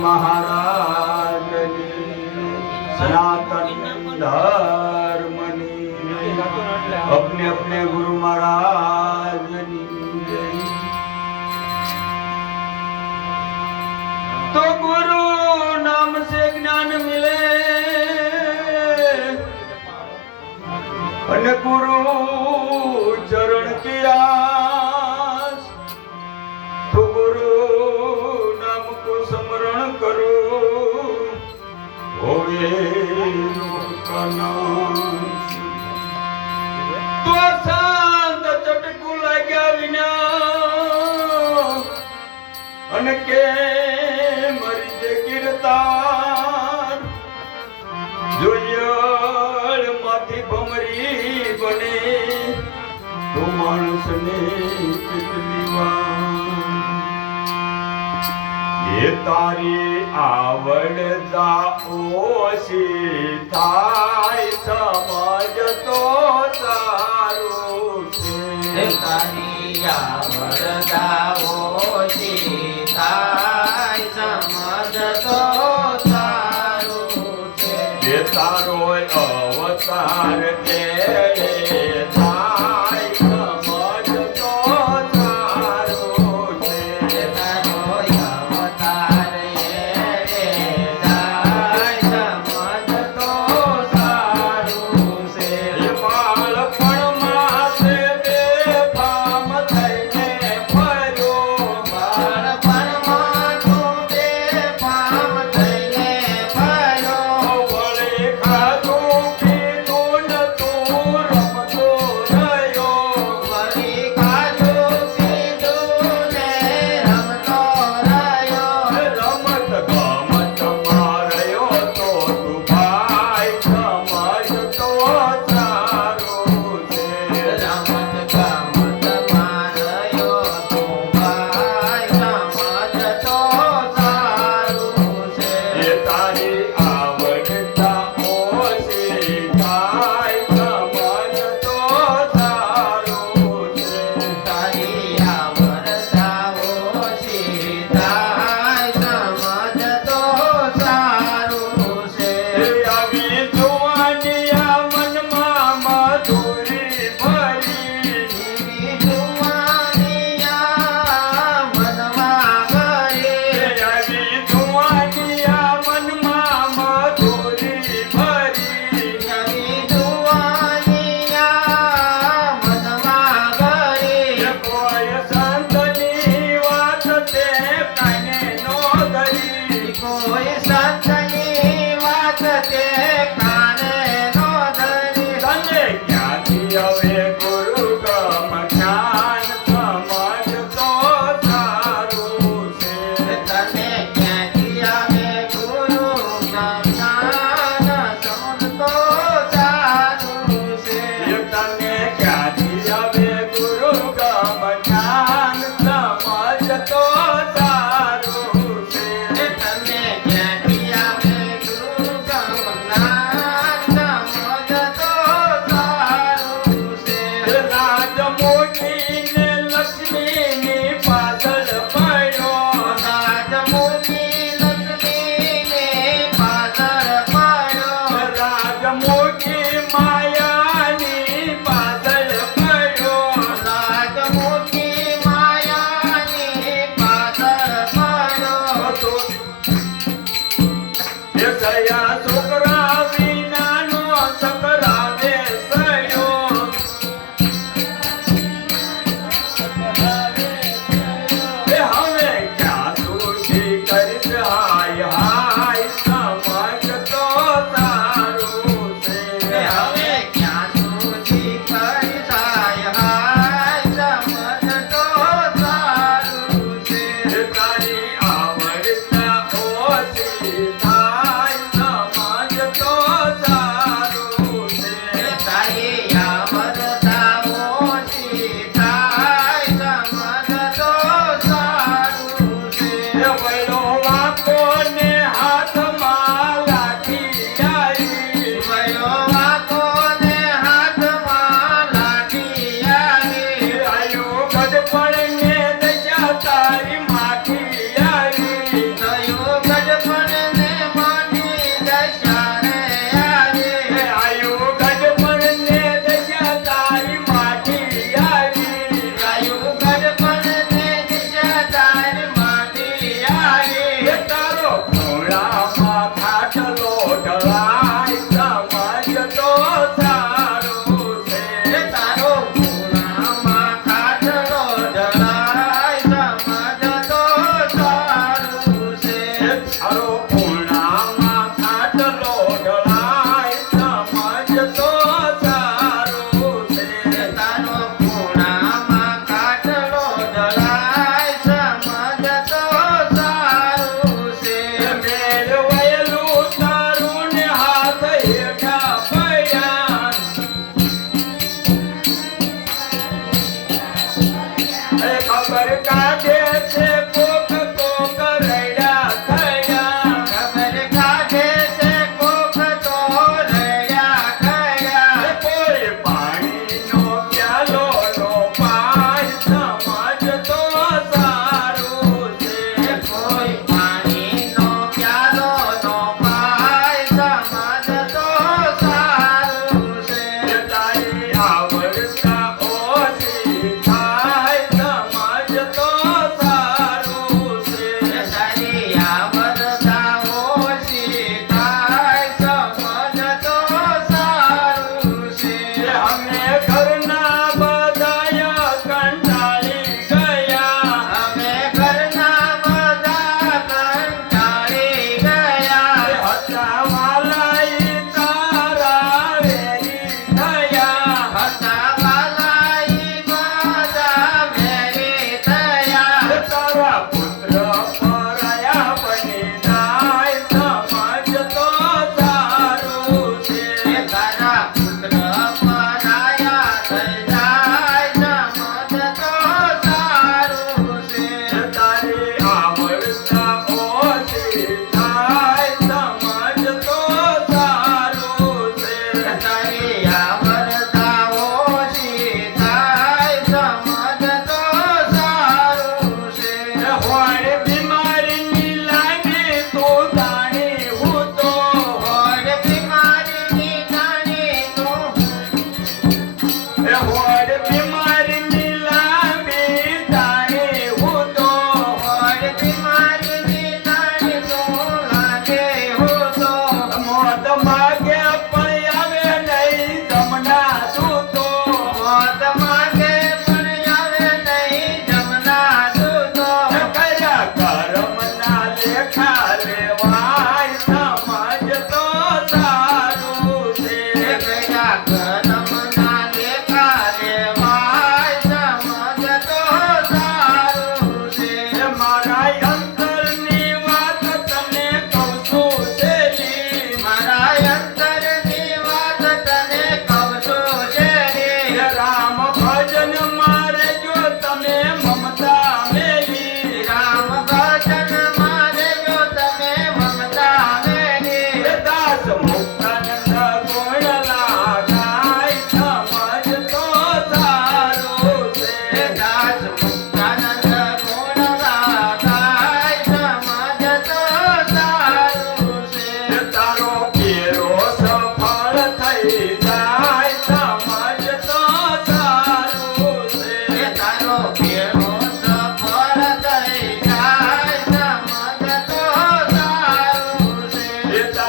મહારાજની સનાતન ધર્મની અપને અપને ગુરુ મહારાજની તો ગુરુ નામ સે જ્ઞાન મિલે અને ગુરુ અને કે મરી જે કીર્તાન? જોયળ ભમરી બને તો માણસને કેટલી વાર એ તારી આવડતા ઓછી થાય સમજ તો સારું છે. તારી આવડતા You Mario.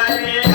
Hare